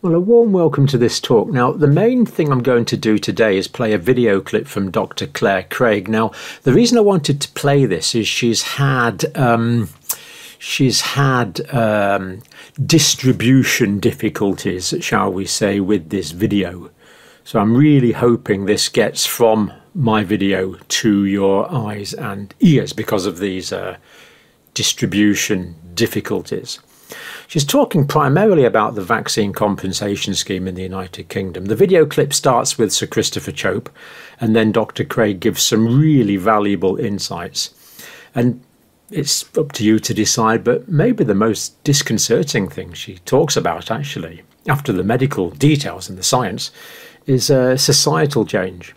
Well, a warm welcome to this talk. Now, the main thing I'm going to do today is play a video clip from Dr. Claire Craig. Now, the reason I wanted to play this is she's had distribution difficulties, shall we say, with this video. So I'm really hoping this gets from my video to your eyes and ears because of these distribution difficulties. She's talking primarily about the vaccine compensation scheme in the United Kingdom. The video clip starts with Sir Christopher Chope, and then Dr. Craig gives some really valuable insights. And it's up to you to decide, but maybe the most disconcerting thing she talks about, actually, after the medical details and the science, is societal change.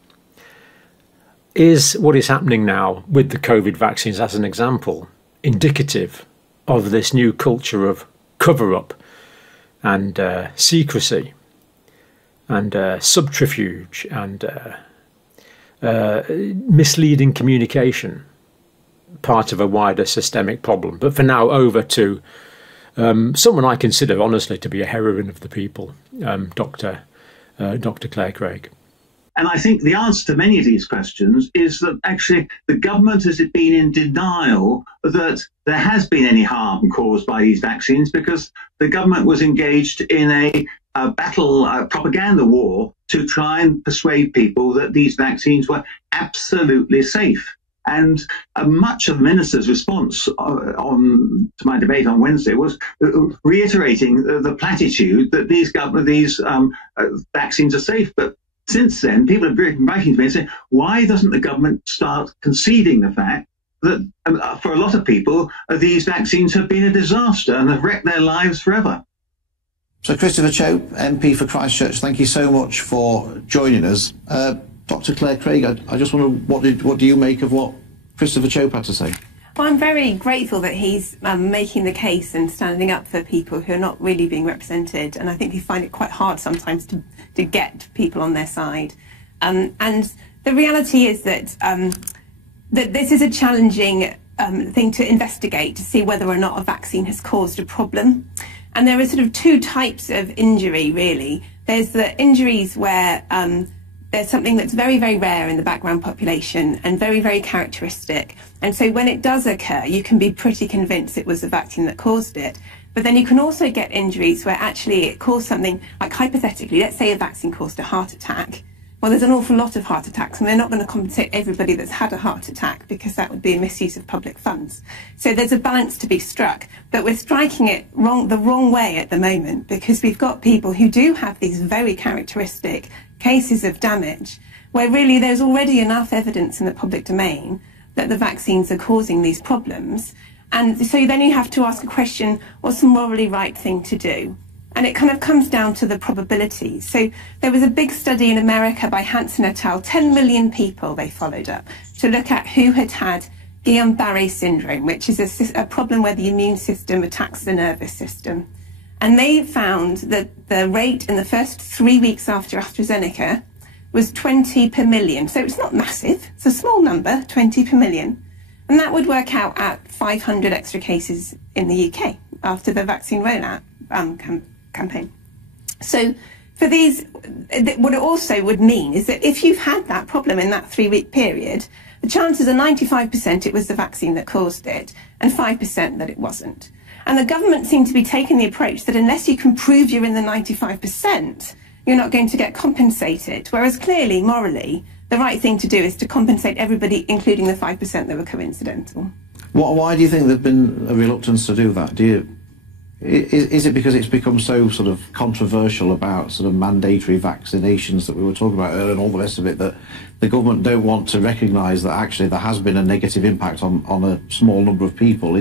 Is what is happening now with the COVID vaccines, as an example, indicative of this new culture of cover-up and secrecy and subterfuge and misleading communication, part of a wider systemic problem? But for now, over to someone I consider, honestly, to be a heroine of the people, Dr. Claire Craig. And I think the answer to many of these questions is that actually the government has been in denial that there has been any harm caused by these vaccines, because the government was engaged in a propaganda war to try and persuade people that these vaccines were absolutely safe. And much of the minister's response to my debate on Wednesday was reiterating the platitude that these vaccines are safe. But since then, people have been writing to me and saying, why doesn't the government start conceding the fact that for a lot of people, these vaccines have been a disaster and have wrecked their lives forever? So Christopher Chope, MP for Christchurch, thank you so much for joining us. Dr. Claire Craig, I just wonder, what do you make of what Christopher Chope had to say? Well, I'm very grateful that he's making the case and standing up for people who are not really being represented, and I think they find it quite hard sometimes to get people on their side. And the reality is that that this is a challenging thing to investigate, to see whether or not a vaccine has caused a problem. And there are sort of two types of injury, really. There's the injuries where there's something that's very, very rare in the background population and very, very characteristic. And so when it does occur, you can be pretty convinced it was the vaccine that caused it. But then you can also get injuries where actually it caused something, like hypothetically, let's say a vaccine caused a heart attack. Well, there's an awful lot of heart attacks, and they're not going to compensate everybody that's had a heart attack, because that would be a misuse of public funds. So there's a balance to be struck, but we're striking it the wrong way at the moment, because we've got people who do have these very characteristic cases of damage, where really there's already enough evidence in the public domain that the vaccines are causing these problems. And so then you have to ask a question, what's the morally right thing to do? And it kind of comes down to the probabilities. So there was a big study in America by Hansen et al., 10 million people they followed up to look at who had had Guillain-Barré syndrome, which is a problem where the immune system attacks the nervous system. And they found that the rate in the first 3 weeks after AstraZeneca was 20 per million. So it's not massive, it's a small number, 20 per million. And that would work out at 500 extra cases in the UK after the vaccine rollout campaign. So for these, what it also would mean is that if you've had that problem in that 3 week period, the chances are 95% it was the vaccine that caused it and 5% that it wasn't. And the government seemed to be taking the approach that unless you can prove you're in the 95%, you're not going to get compensated. Whereas clearly, morally, the right thing to do is to compensate everybody, including the 5% that were coincidental. Why do you think there's been a reluctance to do that? Is it because it's become so sort of controversial about sort of mandatory vaccinations that we were talking about earlier and all the rest of it, that the government don't want to recognise that actually there has been a negative impact on a small number of people?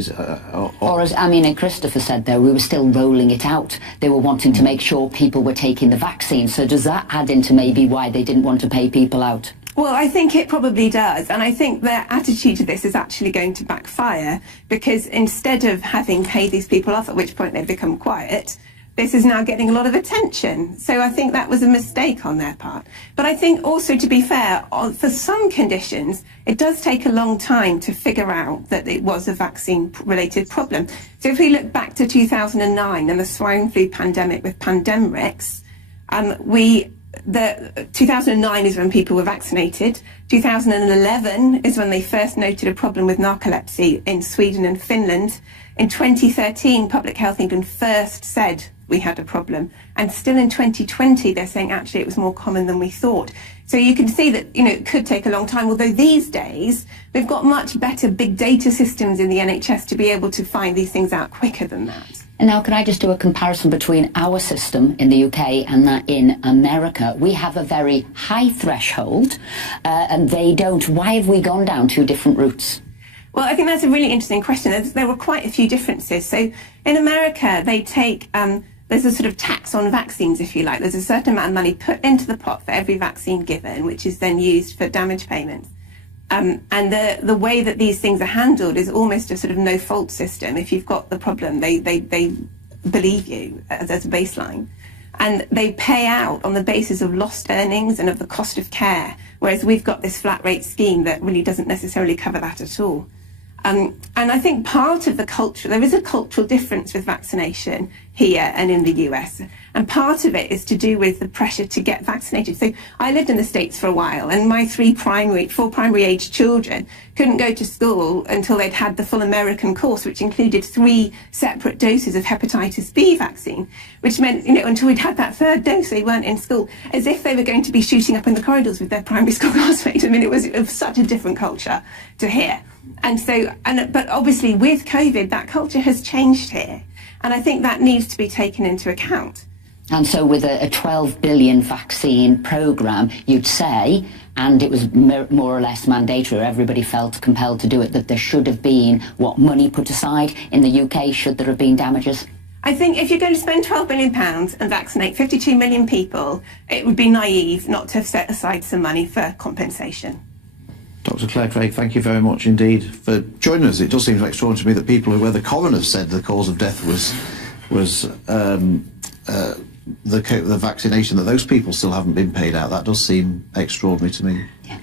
Or as Amin and Christopher said there, we were still rolling it out. They were wanting to make sure people were taking the vaccine. So does that add into maybe why they didn't want to pay people out? Well, I think it probably does. And I think their attitude to this is actually going to backfire, because instead of having paid these people off, at which point they become quiet, this is now getting a lot of attention. So I think that was a mistake on their part. But I think also, to be fair, for some conditions, it does take a long time to figure out that it was a vaccine-related problem. So if we look back to 2009 and the swine flu pandemic with Pandemrix, 2009 is when people were vaccinated. 2011 is when they first noted a problem with narcolepsy in Sweden and Finland. In 2013, Public Health England first said we had a problem. And still in 2020, they're saying actually it was more common than we thought. So you can see that, you know, it could take a long time, although these days we've got much better big data systems in the NHS to be able to find these things out quicker than that. And now, can I just do a comparison between our system in the UK and that in America? We have a very high threshold, and they don't. Why have we gone down two different routes? Well, I think that's a really interesting question. There were quite a few differences. So in America, they take, there's a sort of tax on vaccines, if you like. There's a certain amount of money put into the pot for every vaccine given, which is then used for damage payments. And the way that these things are handled is almost a sort of no-fault system. If you've got the problem, they believe you as a baseline. And they pay out on the basis of lost earnings and of the cost of care, whereas we've got this flat rate scheme that really doesn't necessarily cover that at all. And I think part of the culture, there is a cultural difference with vaccination here and in the US. And part of it is to do with the pressure to get vaccinated. So I lived in the States for a while, and my four primary age children couldn't go to school until they'd had the full American course, which included 3 separate doses of hepatitis B vaccine, which meant, you know, until we'd had that 3rd dose, they weren't in school, as if they were going to be shooting up in the corridors with their primary school classmates. I mean, it was such a different culture to here. And so, but obviously with COVID, that culture has changed here. And I think that needs to be taken into account. And so with a 12 billion vaccine programme, you'd say, and it was more or less mandatory, or everybody felt compelled to do it, that there should have been, money put aside in the UK should there have been damages? I think if you're going to spend £12 billion and vaccinate 52 million people, it would be naive not to have set aside some money for compensation. Dr. Claire Craig, thank you very much indeed for joining us. It does seem extraordinary to me that people where the coroner said the cause of death was the vaccination, that those people still haven't been paid out. That does seem extraordinary to me. Yeah.